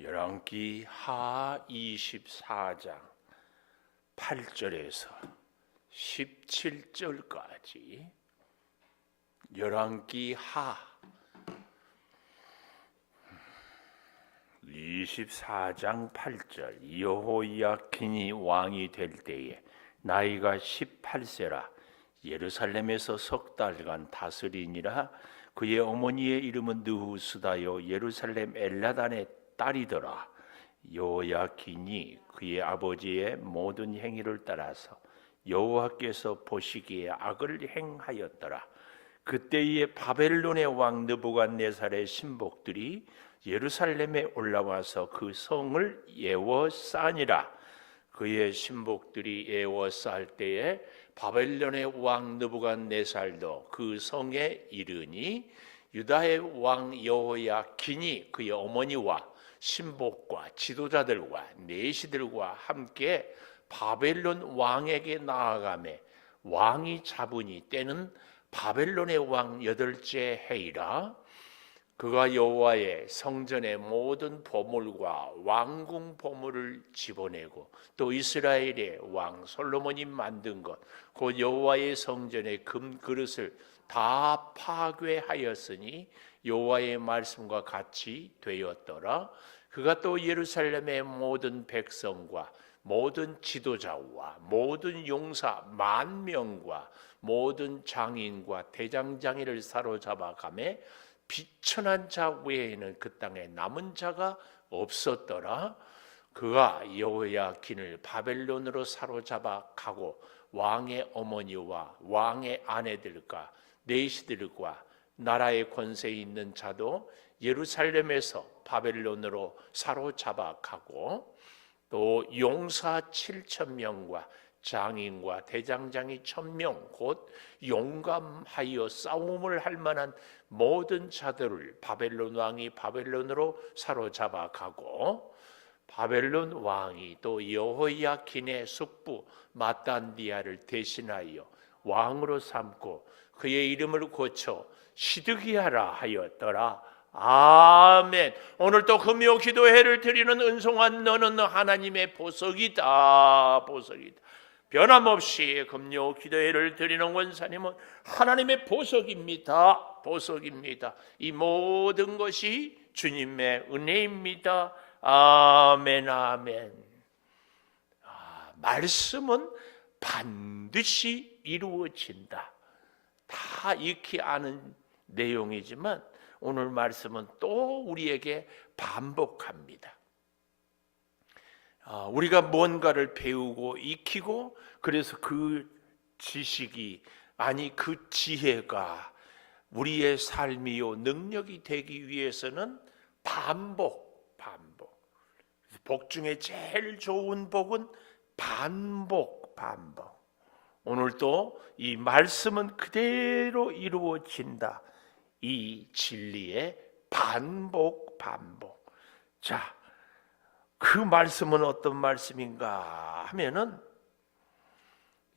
열왕기 하 24장 8절에서 17절까지 열왕기 하 24장 8절 여호야킨이 왕이 될 때에 나이가 18세라 예루살렘에서 석 달간 다스리니라. 그의 어머니의 이름은 느후스다요 예루살렘 엘라단의 딸이더라. 여호야킨이 그의 아버지의 모든 행위를 따라서 여호와께서 보시기에 악을 행하였더라. 그때에 바벨론의 왕 느부갓네살의 신복들이 예루살렘에 올라와서 그 성을 에워싸니라. 그의 신복들이 에워쌀 때에 바벨론의 왕 느부갓네살도 그 성에 이르니 유다의 왕 여호야킨이 그의 어머니와 신복과 지도자들과 내시들과 함께 바벨론 왕에게 나아가매 왕이 잡으니 때는 바벨론의 왕 8째 해이라. 그가 여호와의 성전의 모든 보물과 왕궁 보물을 집어내고 또 이스라엘의 왕 솔로몬이 만든 것 곧 여호와의 성전의 금 그릇을 다 파괴하였으니 여호와의 말씀과 같이 되었더라. 그가 또 예루살렘의 모든 백성과 모든 지도자와 모든 용사 10,000명과 모든 장인과 대장장이를 사로잡아 가매 비천한 자 외에는 그 땅에 남은 자가 없었더라. 그가 여호야킨을 바벨론으로 사로잡아 가고 왕의 어머니와 왕의 아내들과 내시들과 나라의 권세에 있는 자도 예루살렘에서 바벨론으로 사로잡아 가고 또 용사 7,000명과 장인과 대장장이 1,000명 곧 용감하여 싸움을 할 만한 모든 자들을 바벨론 왕이 바벨론으로 사로잡아 가고 바벨론 왕이 또 여호야킨의 숙부 마단디아를 대신하여 왕으로 삼고 그의 이름을 고쳐 시드기야라 하였더라. 아멘. 오늘 또 금요 기도회를 드리는 은송한 너는 하나님의 보석이다. 보석이다. 변함없이 금요 기도회를 드리는 원사님은 하나님의 보석입니다. 보석입니다. 이 모든 것이 주님의 은혜입니다. 아멘. 아멘. 말씀은 반드시 이루어진다. 다 익히 아는 내용이지만 오늘 말씀은 또 우리에게 반복합니다. 우리가 뭔가를 배우고 익히고 그래서 그 지식이 아니 그 지혜가 우리의 삶이요 능력이 되기 위해서는 반복. 복 중에 제일 좋은 복은 반복. 오늘도 이 말씀은 그대로 이루어진다. 이 진리의 반복. 자, 그 말씀은 어떤 말씀인가 하면은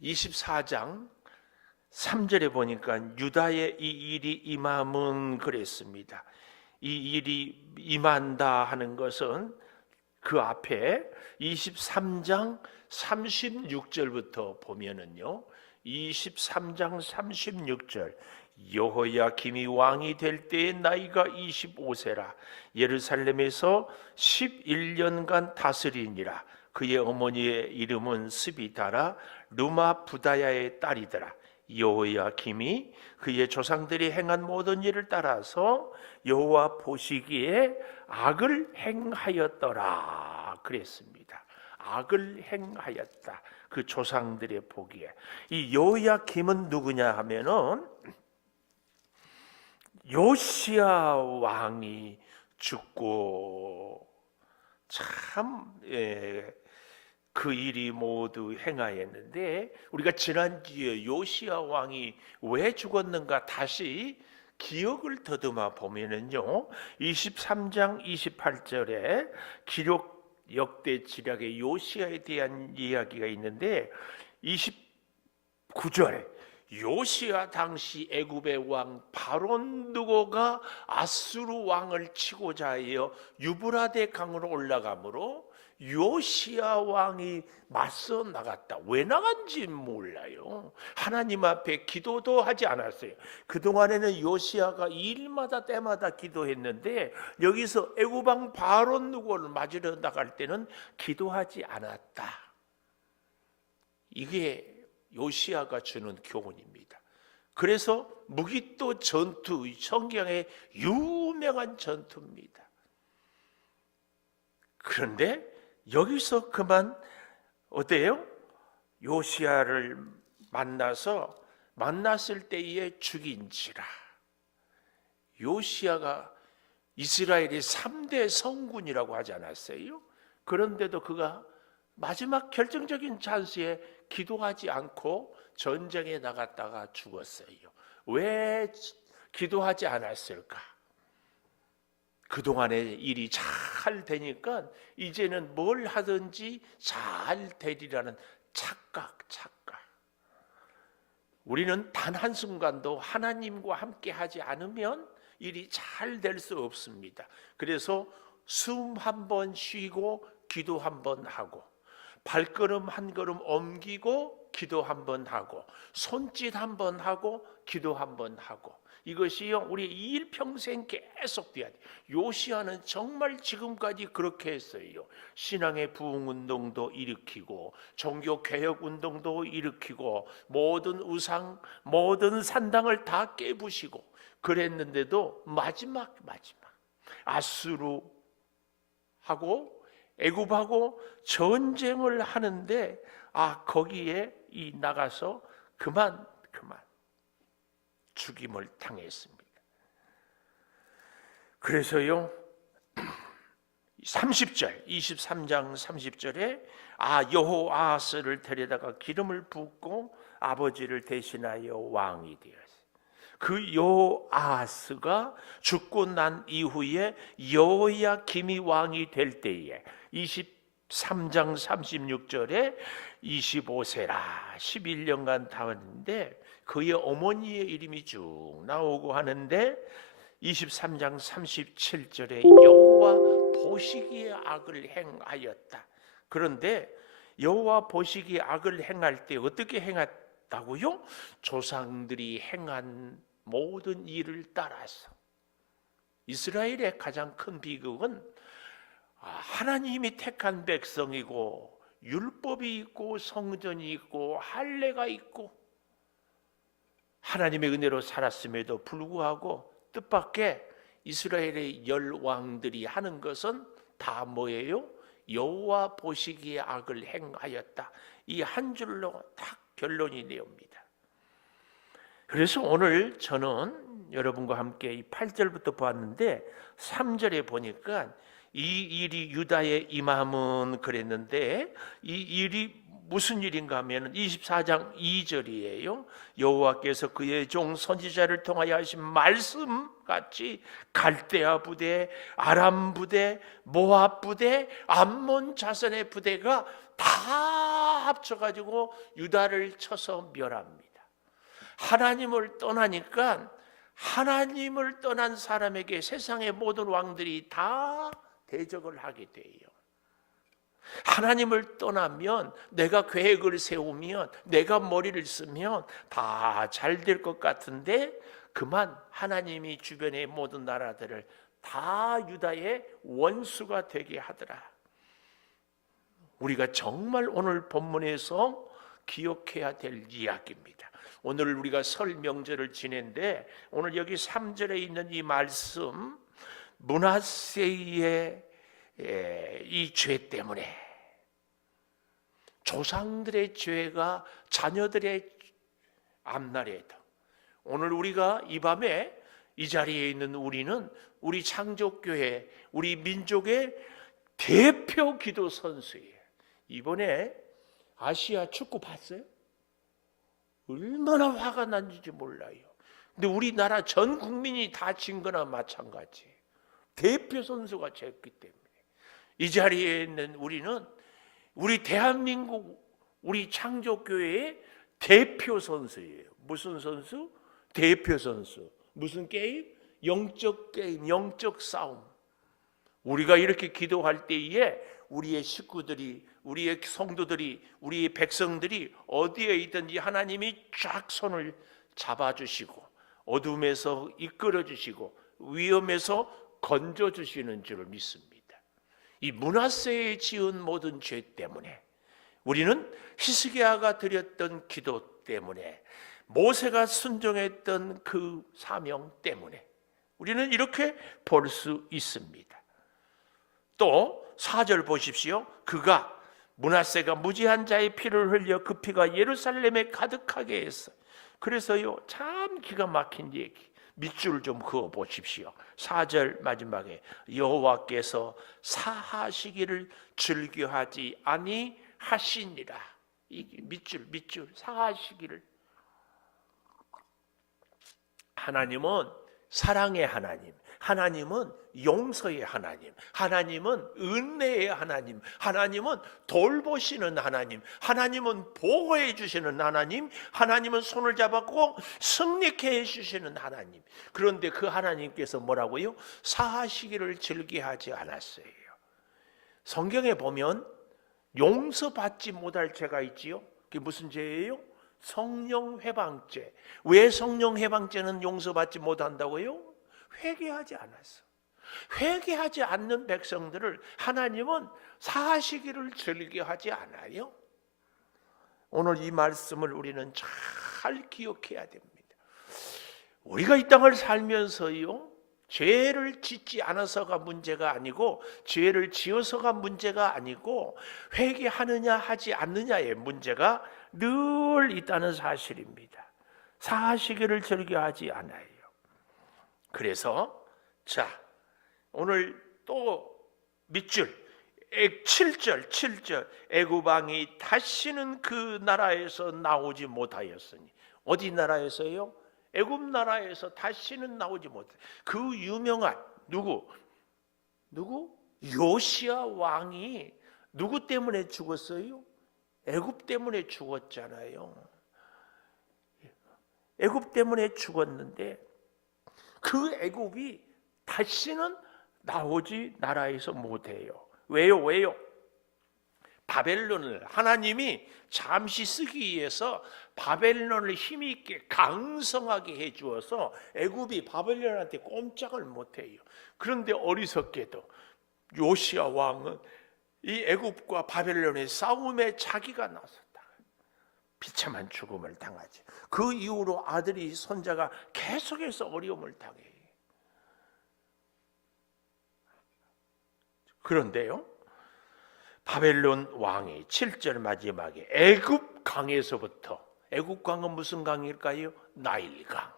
24장 3절에 보니까 유다의 이 일이 임함은 그랬습니다. 이 일이 임한다 하는 것은 그 앞에 23장 36절부터 보면은요. 23장 36절 여호야김이 왕이 될 때의 나이가 25세라 예루살렘에서 11년간 다스리니라. 그의 어머니의 이름은 스비다라 루마 부다야의 딸이더라. 여호야김이 그의 조상들이 행한 모든 일을 따라서 여호와 보시기에 악을 행하였더라 그랬습니다. 악을 행하였다. 그 조상들의 보기에. 이 여호야김은 누구냐 하면은 요시야 왕이 죽고 참 그 일이 모두 행하였는데 우리가 지난주에 요시야 왕이 왜 죽었는가 다시 기억을 더듬어 보면은요 23장 28절에 기록 역대 지략의 요시야에 대한 이야기가 있는데 29절에 요시야 당시 애굽의 왕 바론 느고가 아수르 왕을 치고자 하여 유브라데 강으로 올라가므로 요시야 왕이 맞서 나갔다. 왜 나간지 몰라요. 하나님 앞에 기도도 하지 않았어요. 그동안에는 요시야가 일마다 때마다 기도했는데 여기서 애굽 왕 바론 느고를 맞으러 나갈 때는 기도하지 않았다. 이게 요시야가 주는 교훈입니다. 그래서 무기또 전투, 성경의 유명한 전투입니다. 그런데 여기서 그만 어때요? 요시야를 만났을 때에 죽인지라. 요시야가 이스라엘의 3대 성군이라고 하지 않았어요? 그런데도 그가 마지막 결정적인 찬스에 기도하지 않고 전쟁에 나갔다가 죽었어요. 왜 기도하지 않았을까? 그동안의 일이 잘 되니까 이제는 뭘 하든지 잘 되리라는 착각. 우리는 단 한순간도 하나님과 함께 하지 않으면 일이 잘 될 수 없습니다. 그래서 숨 한 번 쉬고 기도 한 번 하고, 발걸음 한 걸음 옮기고 기도 한 번 하고, 손짓 한 번 하고 기도 한 번 하고, 이것이요 우리 일평생 계속 돼야 돼. 요시야는 정말 지금까지 그렇게 했어요. 신앙의 부흥운동도 일으키고 종교개혁운동도 일으키고 모든 우상, 모든 산당을 다 깨부시고 그랬는데도 마지막 아수르하고 애굽하고 전쟁을 하는데 거기에 나가서 그만 죽임을 당했습니다. 그래서요 30절 23장 30절에 여호아스를 데려다가 기름을 붓고 아버지를 대신하여 왕이 되었어요. 그 여호아스가 죽고 난 이후에 여호야김이 왕이 될 때에 23장 36절에 25세라 11년간 당했는데 그의 어머니의 이름이 쭉 나오고 하는데 23장 37절에 여호와 보시기에 악을 행하였다. 그런데 여호와 보시기에 악을 행할 때 어떻게 행했다고요? 조상들이 행한 모든 일을 따라서. 이스라엘의 가장 큰 비극은 하나님이 택한 백성이고 율법이 있고 성전이 있고 할례가 있고 하나님의 은혜로 살았음에도 불구하고 뜻밖의 이스라엘의 열왕들이 하는 것은 다 뭐예요? 여호와 보시기에 악을 행하였다. 이 한 줄로 딱 결론이 나옵니다. 그래서 오늘 저는 여러분과 함께 이 8절부터 보았는데 3절에 보니까 이 일이 유다에 임함은 그랬는데 이 일이 무슨 일인가 하면 24장 2절이에요. 여호와께서 그의 종 선지자를 통하여 하신 말씀같이 갈대아 부대, 아람 부대, 모압 부대, 암몬 자손의 부대가 다 합쳐가지고 유다를 쳐서 멸합니다. 하나님을 떠나니까 하나님을 떠난 사람에게 세상의 모든 왕들이 다 대적을 하게 돼요. 하나님을 떠나면 내가 계획을 세우면 내가 머리를 쓰면 다 잘 될 것 같은데 그만 하나님이 주변의 모든 나라들을 다 유다의 원수가 되게 하더라. 우리가 정말 오늘 본문에서 기억해야 될 이야기입니다. 오늘 우리가 설 명절을 지낸데 오늘 여기 3절에 있는 이 말씀 므낫세의 이 죄 때문에 조상들의 죄가 자녀들의 앞날에도 오늘 우리가 이 밤에 이 자리에 있는 우리는 우리 창조교회 우리 민족의 대표 기도 선수예요. 이번에 아시아 축구 봤어요? 얼마나 화가 났는지 몰라요. 근데 우리나라 전 국민이 다 진 거나 마찬가지. 대표 선수가 졌기 때문에 이 자리에 있는 우리는 우리 대한민국 우리 창조교회의 대표 선수예요. 무슨 선수? 대표 선수. 무슨 게임? 영적 게임, 영적 싸움. 우리가 이렇게 기도할 때에 우리의 식구들이, 우리의 성도들이, 우리의 백성들이 어디에 있든지 하나님이 쫙 손을 잡아주시고 어둠에서 이끌어주시고 위험에서 건져주시는 줄을 믿습니다. 이 므낫세에 지은 모든 죄 때문에, 우리는 히스기야가 드렸던 기도 때문에, 모세가 순종했던 그 사명 때문에 우리는 이렇게 볼 수 있습니다. 또 4절 보십시오. 그가, 므낫세가 무지한 자의 피를 흘려 그 피가 예루살렘에 가득하게 했어. 그래서요, 참 기가 막힌 얘기, 밑줄 좀 그어 보십시오. 4절 마지막에 여호와께서 사하시기를 즐겨하지 아니하시니라. 이 밑줄 사하시기를. 하나님은 사랑의 하나님, 하나님은 용서의 하나님, 하나님은 은혜의 하나님, 하나님은 돌보시는 하나님, 하나님은 보호해 주시는 하나님, 하나님은 손을 잡았고 승리케 해주시는 하나님. 그런데 그 하나님께서 뭐라고요? 사하시기를 즐겨하지 않았어요. 성경에 보면 용서받지 못할 죄가 있지요. 그게 무슨 죄예요? 성령 회방죄. 왜 성령 회방죄는 용서받지 못한다고요? 회개하지 않았어. 회개하지 않는 백성들을 하나님은 사하시기를 즐겨하지 않아요. 오늘 이 말씀을 우리는 잘 기억해야 됩니다. 우리가 이 땅을 살면서요, 죄를 짓지 않아서가 문제가 아니고, 죄를 지어서가 문제가 아니고, 회개하느냐 하지 않느냐의 문제가 늘 있다는 사실입니다. 사하시기를 즐겨하지 않아요. 그래서 자, 오늘 또 밑줄 7절 애굽 왕이 다시는 그 나라에서 나오지 못하였으니. 어디 나라에서요? 애굽 나라에서 다시는 나오지 못해. 그 유명한 누구? 요시야 왕이 누구 때문에 죽었어요? 애굽 때문에 죽었잖아요. 애굽 때문에 죽었는데 그 애굽이 다시는 나오지 나라에서 못해요. 왜요? 바벨론을 하나님이 잠시 쓰기 위해서 바벨론을 힘있게 강성하게 해주어서 애굽이 바벨론한테 꼼짝을 못해요. 그런데 어리석게도 요시야 왕은 이 애굽과 바벨론의 싸움에 자기가 나섰다. 비참한 죽음을 당하지. 그 이후로 아들이, 손자가 계속해서 어려움을 당해요. 그런데요, 바벨론 왕이 7절 마지막에 애굽 강에서부터, 애굽 강은 무슨 강일까요? 나일강,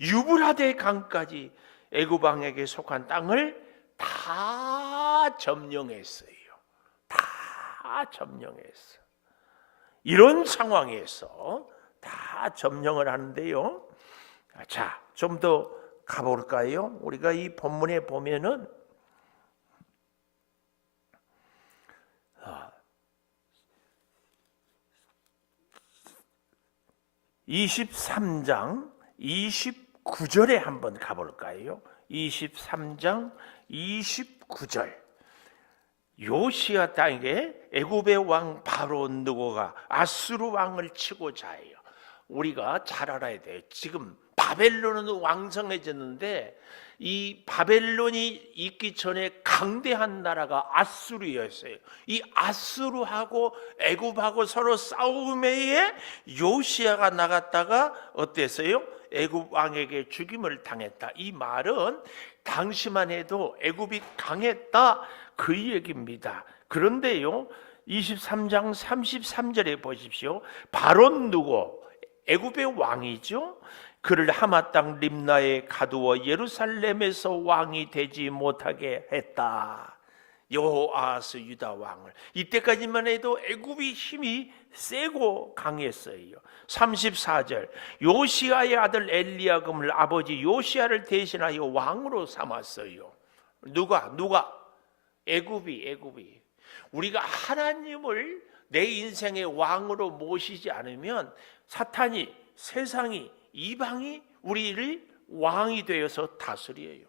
유브라데 강까지 애굽 왕에게 속한 땅을 다 점령했어요. 다 점령했어. 이런 상황에서 다 점령을 하는데요. 자, 좀 더 가볼까요? 우리가 이 본문에 보면은 23장 29절에 한번 가볼까요? 23장 29절. 요시야 땅에 애굽의 왕 바로 느고가 아수르 왕을 치고 자요. 우리가 잘 알아야 돼요. 지금 바벨론은 왕성해졌는데 이 바벨론이 있기 전에 강대한 나라가 아수르였어요. 이 아수르하고 애굽하고 서로 싸움에 요시야가 나갔다가 어땠어요? 애굽 왕에게 죽임을 당했다. 이 말은 당시만 해도 애굽이 강했다, 그 얘기입니다. 그런데요, 23장 33절에 보십시오. 바로 누구? 애굽의 왕이죠. 그를 하마 땅 림나에 가두어 예루살렘에서 왕이 되지 못하게 했다. 여호아스 유다 왕을. 이때까지만 해도 애굽이 힘이 세고 강했어요. 34절. 요시아의 아들 엘리야금을 아버지 요시아를 대신하여 왕으로 삼았어요. 누가? 애굽이. 우리가 하나님을 내 인생의 왕으로 모시지 않으면 사탄이 세상이, 이방이 우리를 왕이 되어서 다스려요.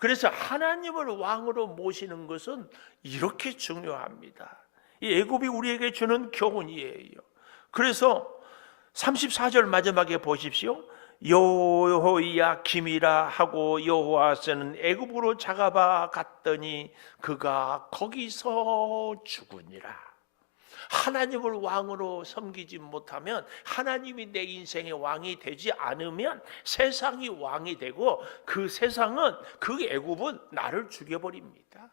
그래서 하나님을 왕으로 모시는 것은 이렇게 중요합니다. 이 애굽이 우리에게 주는 교훈이에요. 그래서 34절 마지막에 보십시오. 여호야김이라 하고 여호와서는 애굽으로 작아봐 갔더니 그가 거기서 죽으니라. 하나님을 왕으로 섬기지 못하면, 하나님이 내 인생의 왕이 되지 않으면 세상이 왕이 되고, 그 세상은, 그 애굽은 나를 죽여버립니다.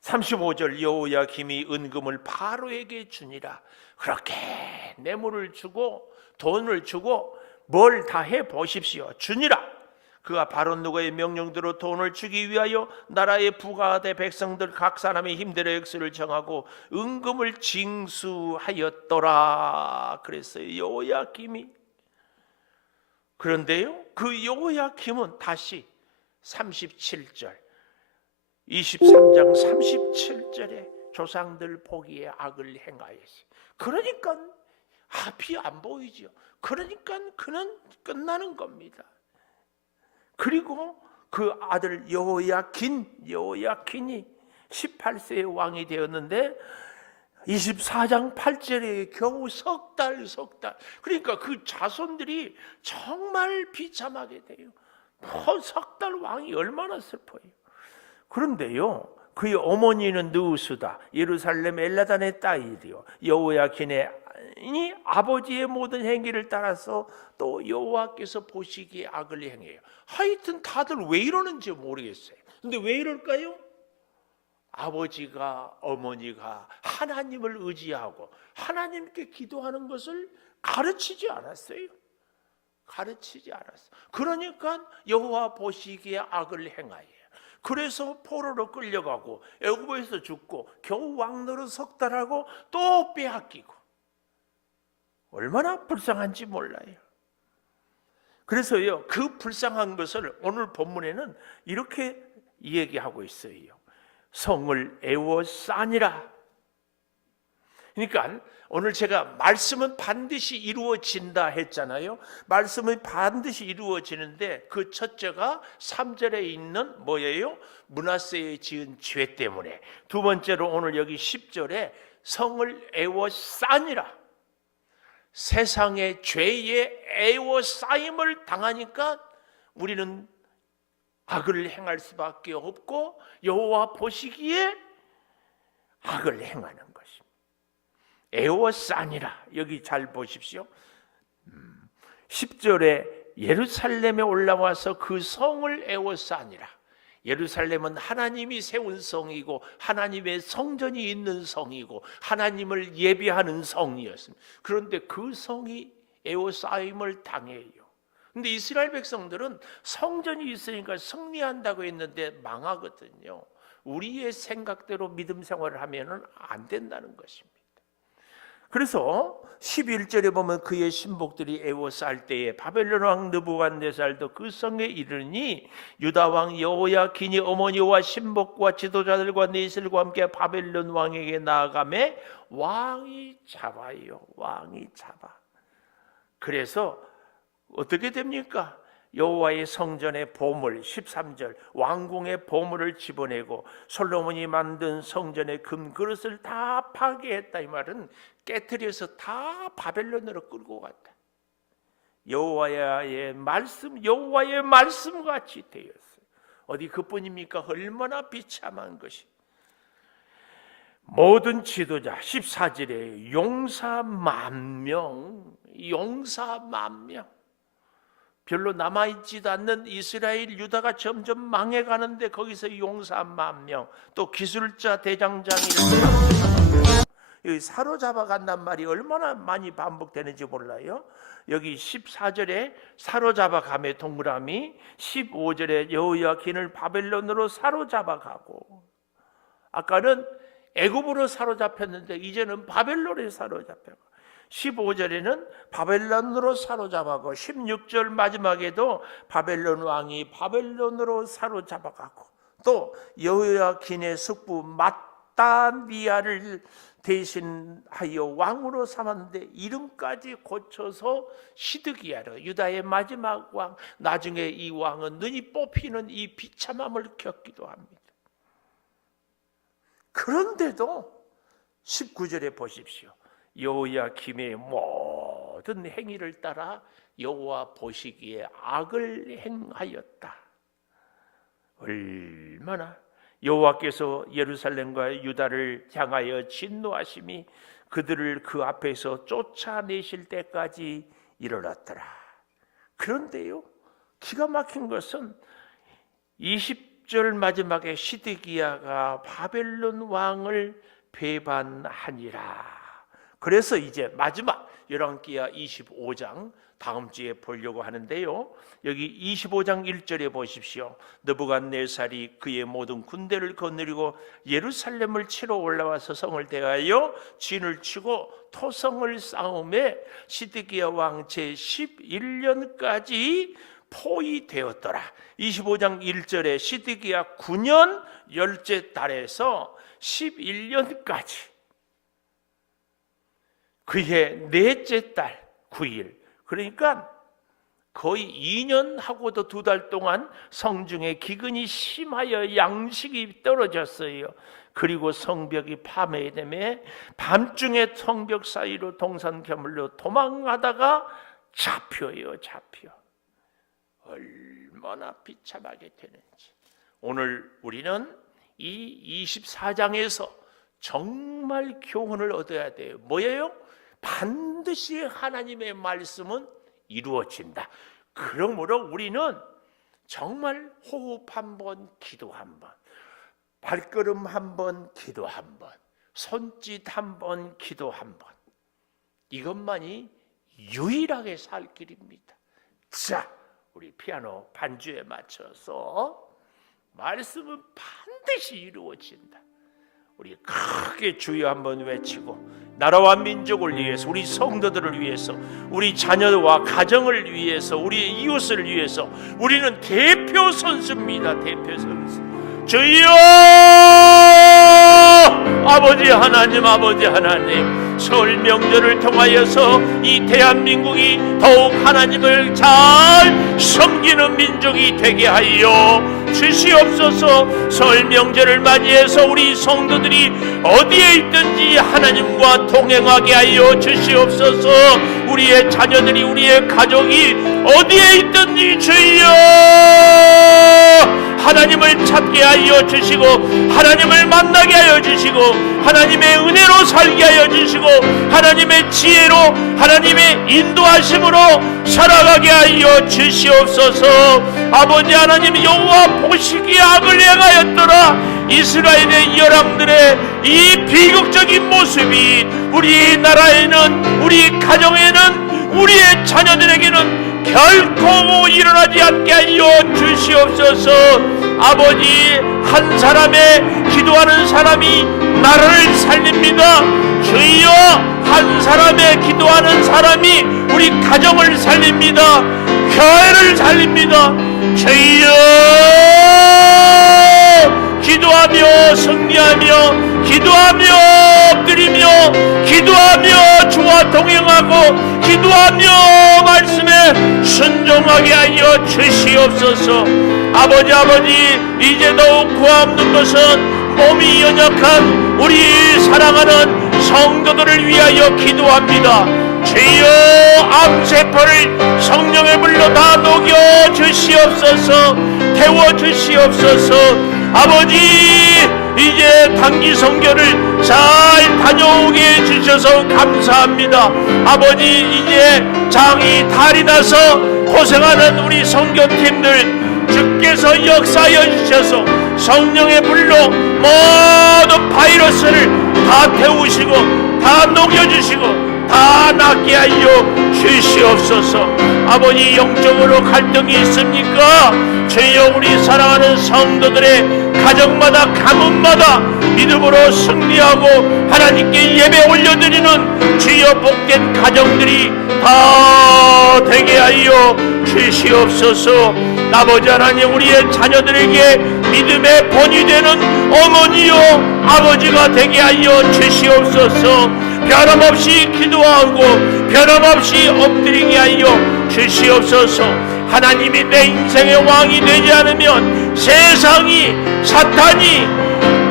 35절 여호야김이 은금을 바로에게 주니라. 그렇게 뇌물을 주고 돈을 주고 뭘 다 해 보십시오. 주니라. 그가 바로 누구의 명령대로 돈을 주기 위하여 나라의 부가대 백성들 각 사람의 힘대로 액수를 정하고 은금을 징수하였더라. 그랬어요, 여호야김이. 그런데요, 그 여호야김은 다시 37절 23장 37절에 조상들 보기에 악을 행하였어요. 그러니까 앞이 안 보이죠. 그러니까 그는 끝나는 겁니다. 그리고 그 아들 여호야킨이 18세의 왕이 되었는데 24장 8절에 겨우 석 달. 그러니까 그 자손들이 정말 비참하게 돼요. 석 달 왕이 얼마나 슬퍼요. 그런데요, 그의 어머니는 느우스다, 예루살렘 엘라단의 딸이요, 여호야킨의 아버지의 모든 행위를 따라서 또 여호와께서 보시기에 악을 행해요. 하여튼 다들 왜 이러는지 모르겠어요. 근데 왜 이럴까요? 아버지가, 어머니가 하나님을 의지하고 하나님께 기도하는 것을 가르치지 않았어요. 그러니까 여호와 보시기에 악을 행하여, 그래서 포로로 끌려가고 애굽에서 죽고 겨우 왕노릇 석 달하고 또 빼앗기고, 얼마나 불쌍한지 몰라요. 그래서요, 그 불쌍한 것을 오늘 본문에는 이렇게 얘기하고 있어요. 성을 애워싸니라. 그러니까 오늘 제가 말씀은 반드시 이루어진다 했잖아요. 말씀은 반드시 이루어지는데 그 첫째가 3절에 있는 뭐예요? 므낫세의 지은 죄 때문에. 두 번째로 오늘 여기 10절에 성을 애워싸니라. 세상의 죄에 애워싸임을 당하니까 우리는 악을 행할 수밖에 없고 여호와 보시기에 악을 행하는 것입니다. 애워싸니라. 여기 잘 보십시오. 10절에 예루살렘에 올라와서 그 성을 애워싸니라. 예루살렘은 하나님이 세운 성이고 하나님의 성전이 있는 성이고 하나님을 예배하는 성이었습니다. 그런데 그 성이 애워싸임을 당해요. 근데 이스라엘 백성들은 성전이 있으니까 승리한다고 했는데 망하거든요. 우리의 생각대로 믿음 생활을 하면은 안 된다는 것입니다. 그래서 11절에 보면 그의 신복들이 애워쌀 때에 바벨론 왕 느부갓네살도 그 성에 이르니 유다 왕 여호야긴이 어머니와 신복과 지도자들과 내실과 함께 바벨론 왕에게 나아가매 왕이 잡아요. 그래서 어떻게 됩니까? 여호와의 성전의 보물, 13절 왕궁의 보물을 집어내고 솔로몬이 만든 성전의 금그릇을 다 파괴했다. 이 말은 깨트려서 다 바벨론으로 끌고 갔다. 여호와의 말씀 같이 되었어요. 어디 그뿐입니까? 얼마나 비참한 것이. 모든 지도자, 14절에 용사 10,000명, 별로 남아있지도 않는 이스라엘 유다가 점점 망해가는데 거기서 용사 10,000명, 또 기술자 대장장이 여기 사로잡아 간단 말이 얼마나 많이 반복되는지 몰라요. 여기 14절에 사로잡아 가매 동그라미, 15절에 여호야긴을 바벨론으로 사로잡아 가고, 아까는 애굽으로 사로잡혔는데 이제는 바벨론에 사로잡혀. 15절에는 바벨론으로 사로잡아고 16절 마지막에도 바벨론 왕이 바벨론으로 사로잡아가고 또 여호야긴의 숙부 마따니아를 대신하여 왕으로 삼았는데 이름까지 고쳐서 시드기야로, 유다의 마지막 왕, 나중에 이 왕은 눈이 뽑히는 이 비참함을 겪기도 합니다. 그런데도 19절에 보십시오. 여호야김의 모든 행위를 따라 여호와 보시기에 악을 행하였다. 얼마나 여호와께서 예루살렘과 유다를 향하여 진노하심이 그들을 그 앞에서 쫓아내실 때까지 이르렀더라. 그런데요, 기가 막힌 것은 20절 마지막에 시드기야가 바벨론 왕을 배반하니라. 그래서 이제 마지막 열왕기하 25장 다음 주에 보려고 하는데요, 여기 25장 1절에 보십시오. 느부갓네살이 그의 모든 군대를 거느리고 예루살렘을 치러 올라와서 성을 대하여 진을 치고 토성을 싸움에 시드기야 왕 제11년까지 포위되었더라. 25장 1절에 시드기야 9년 열째 달에서 11년까지 그의 넷째 달 9일, 그러니까 거의 2년하고도 2달 동안 성중에 기근이 심하여 양식이 떨어졌어요. 그리고 성벽이 파괴되매 밤중에 성벽 사이로 동산 겨물로 도망가다가 잡혀요. 얼마나 비참하게 되는지. 오늘 우리는 이 24장에서 정말 교훈을 얻어야 돼요. 뭐예요? 반드시 하나님의 말씀은 이루어진다. 그러므로 우리는 정말 호흡 한번, 기도 한번, 발걸음 한번, 기도 한번, 손짓 한번, 기도 한번, 이것만이 유일하게 살 길입니다. 자, 우리 피아노 반주에 맞춰서 말씀은 반드시 이루어진다. 우리 크게 주여 한번 외치고, 나라와 민족을 위해서, 우리 성도들을 위해서, 우리 자녀와 가정을 위해서, 우리의 이웃을 위해서 우리는 대표 선수입니다. 대표 선수. 주여 아버지 하나님, 아버지 하나님, 설 명절을 통하여서 이 대한민국이 더욱 하나님을 잘 섬기는 민족이 되게 하여 주시옵소서. 설 명절을 맞이해서 우리 성도들이 어디에 있든지 하나님과 동행하게 하여 주시옵소서. 우리의 자녀들이, 우리의 가족이 어디에 있든지 주여 하나님을 찾게 하여 주시고, 하나님을 만나게 하여 주시고, 하나님의 은혜로 살게 하여 주시고, 하나님의 지혜로, 하나님의 인도하심으로 살아가게 하여 주시옵소서. 아버지 하나님, 여호와 보시기에 악을 행하였더라. 이스라엘의 열왕들의 이 비극적인 모습이 우리 나라에는, 우리 가정에는, 우리의 자녀들에게는 결코 일어나지 않게 하여 주시옵소서. 아버지, 한 사람의 기도하는 사람이 나라를 살립니다. 주여, 한 사람의 기도하는 사람이 우리 가정을 살립니다. 교회를 살립니다. 주여, 기도하며 승리하며, 기도하며 엎드리며, 기도하며 주와 동행하고, 기도하며 말씀에 순종하게 하여 주시옵소서. 아버지, 이제 더욱 구하옵는 것은 몸이 연약한 우리 사랑하는 성도들을 위하여 기도합니다. 주여, 암세포를 성령의 불로 다 녹여 주시옵소서. 태워 주시옵소서. 아버지, 이제 단기 선교를 잘 다녀오게 해주셔서 감사합니다. 아버지, 이제 장이 달이 나서 고생하는 우리 선교팀들 주께서 역사하여 주셔서 성령의 불로 모든 바이러스를 다 태우시고, 다 녹여주시고, 다 낫게 하여 주시옵소서. 아버지, 영적으로 갈등이 있습니까? 주여, 우리 사랑하는 성도들의 가정마다, 가문마다 믿음으로 승리하고 하나님께 예배 올려드리는 주여 복된 가정들이 다 되게 하여 주시옵소서. 아버지 하나님, 우리의 자녀들에게 믿음의 본이 되는 어머니요 아버지가 되게 하여 주시옵소서. 변함없이 기도하고 변함없이 엎드리게 하여 주시옵소서. 하나님이 내 인생의 왕이 되지 않으면 세상이, 사탄이,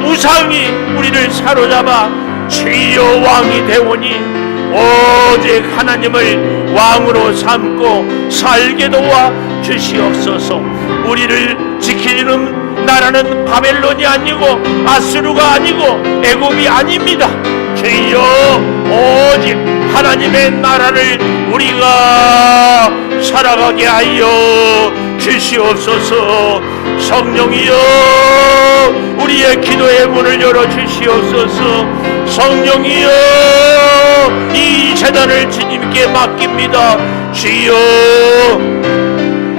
우상이 우리를 사로잡아 주여 왕이 되오니 오직 하나님을 왕으로 삼고 살게 도와 주시옵소서. 우리를 지키는 나라는 바벨론이 아니고 아수르가 아니고 애굽이 아닙니다. 주여 오직 하나님의 나라를 우리가 살아가게 하여 주시옵소서. 성령이여 우리의 기도의 문을 열어주시옵소서. 성령이여 이 재단을 주님께 맡깁니다. 주여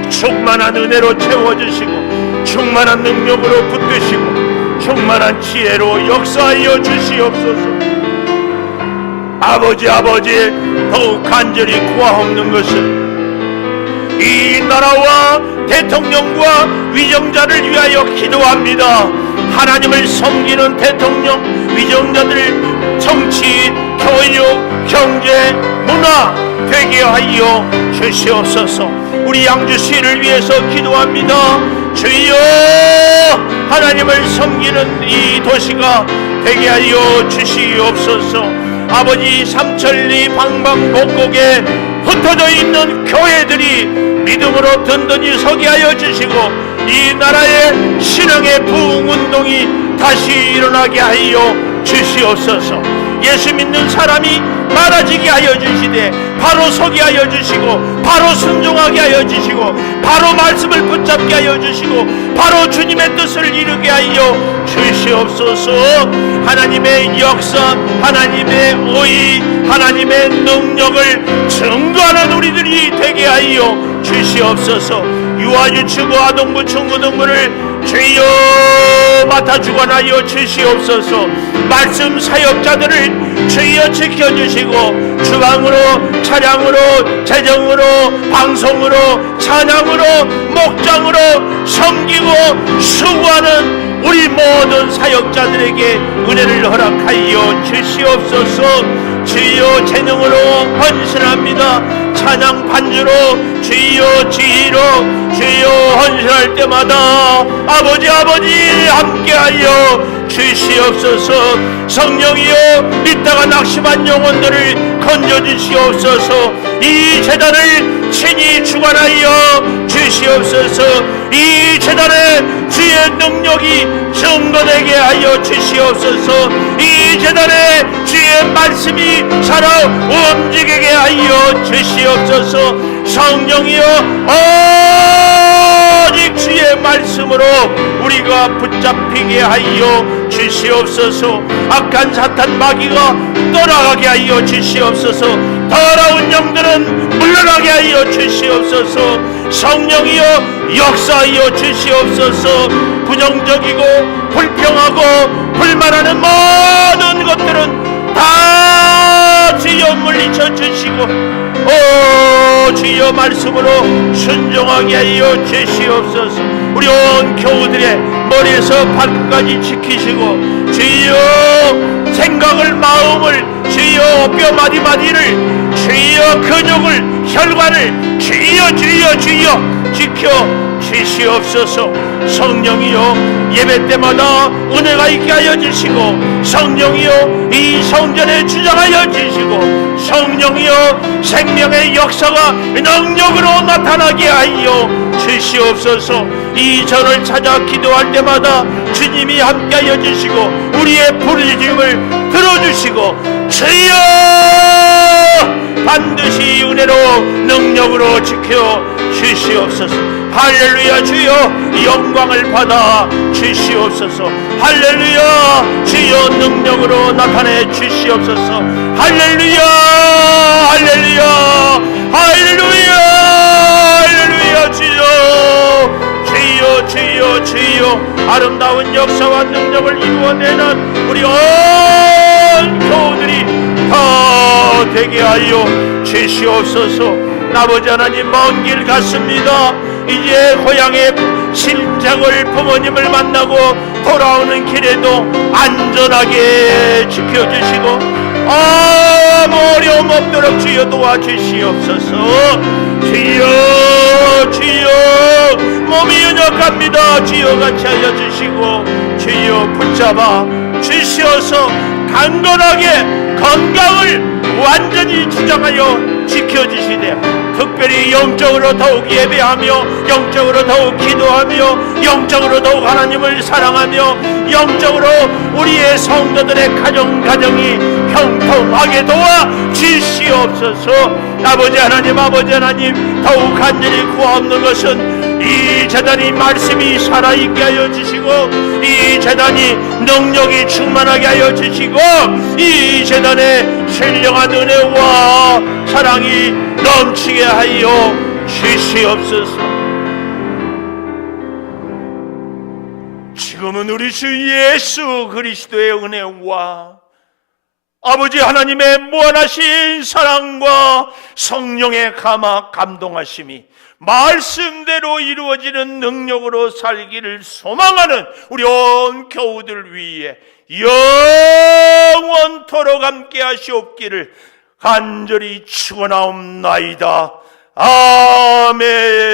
충만한 은혜로 채워주시고 충만한 능력으로 붙드시고 충만한 지혜로 역사하여 주시옵소서. 아버지 더욱 간절히 구하옵는 것은 이 나라와 대통령과 위정자를 위하여 기도합니다. 하나님을 섬기는 대통령, 위정자들 정치, 교육, 경제, 문화 되게 하여 주시옵소서. 우리 양주시를 위해서 기도합니다. 주여 하나님을 섬기는 이 도시가 되게 하여 주시옵소서. 아버지 삼천리 방방곡곡에 흩어져 있는 교회들이 믿음으로 든든히 서게 하여 주시고 이 나라의 신앙의 부흥운동이 다시 일어나게 하여 주시옵소서. 예수 믿는 사람이 많아지게 하여 주시되 바로 서게 하여 주시고 바로 순종하게 하여 주시고 바로 말씀을 붙잡게 하여 주시고 바로 주님의 뜻을 이루게 하여 주시옵소서. 하나님의 역사, 하나님의 의의, 하나님의 능력을 증거하는 우리들이 되게 하여 주시옵소서. 유아유치부 아동부 중고등부를 주여 맡아 주관하여 주시옵소서. 말씀 사역자들을 주여 지켜주시고 주방으로, 차량으로, 재정으로, 방송으로, 찬양으로, 목장으로 섬기고 수고하는 우리 모든 사역자들에게 은혜를 허락하여 주시옵소서. 주여 재능으로 헌신합니다. 찬양 반주로 주여 지휘로 주여 헌신할 때마다 아버지 함께하여 주시옵소서. 성령이여 믿다가 낙심한 영혼들을 건져주시옵소서. 이 재단을 친히 주관하여 주시옵소서. 이 재단에 주의 능력이 증거되게 하여 주시옵소서. 이 재단에 주의 말씀이 살아 움직이게 하여 주시옵소서. 성령이여 오직 주의 말씀으로 우리가 붙잡히게 하여 주시옵소서. 악한 사탄 마귀가 떠나가게 하여 주시옵소서. 더러운 영들은 물러나게 하여 주시옵소서. 성령이여 역사하여 주시옵소서. 부정적이고 불평하고 불만하는 모든 것들은 다 주여 물리쳐 주시고 주여 말씀으로 순종하게 하여 주시옵소서. 우리 온 교우들의 머리에서 발끝까지 지키시고 주여 생각을 마음을 주여 뼈마디마디를 주여 근육을 혈관을 주여 지켜 주시옵소서. 성령이여 예배 때마다 은혜가 있게 하여 주시고 성령이여 이 성전에 주장하여 주시고 성령이여 생명의 역사가 능력으로 나타나게 하여 주시옵소서. 이 전을 찾아 기도할 때마다 주님이 함께 하여 주시고 우리의 부르짖음을 들어주시고 주여 반드시 은혜로 능력으로 지켜 주시옵소서. 할렐루야. 주여 영광을 받아 주시옵소서. 할렐루야. 주여 능력으로 나타내 주시옵소서. 할렐루야. 주여 아름다운 역사와 능력을 이루어내는 우리 온 교우들이 다 되게 하여 주시옵소서. 아버지 하나님 먼 길 갔습니다. 이제 고향의 친정을 부모님을 만나고 돌아오는 길에도 안전하게 지켜주시고 아무 어려움 없도록 주여 도와주시옵소서. 주여 주여 몸이 연약합니다. 주여 같이 하여 주시고 주여 붙잡아 주시어서 강건하게 건강을 완전히 주장하여 지켜주시되 특별히 영적으로 더욱 예배하며 영적으로 더욱 기도하며 영적으로 더욱 하나님을 사랑하며 영적으로 우리의 성도들의 가정이 형통하게 도와 주시옵소서. 아버지 하나님 더욱 간절히 구하옵는 것은 이 제단이 말씀이 살아있게 하여 주시고 이 제단이 능력이 충만하게 하여 주시고 이 제단에 신령한 은혜와 사랑이 넘치게 하여 주시옵소서. 지금은 우리 주 예수 그리스도의 은혜와 아버지 하나님의 무한하신 사랑과 성령의 감동하심이 말씀대로 이루어지는 능력으로 살기를 소망하는 우리 온 교우들 위에 영원토록 함께 하시옵기를 간절히 축원하옵나이다. 아멘.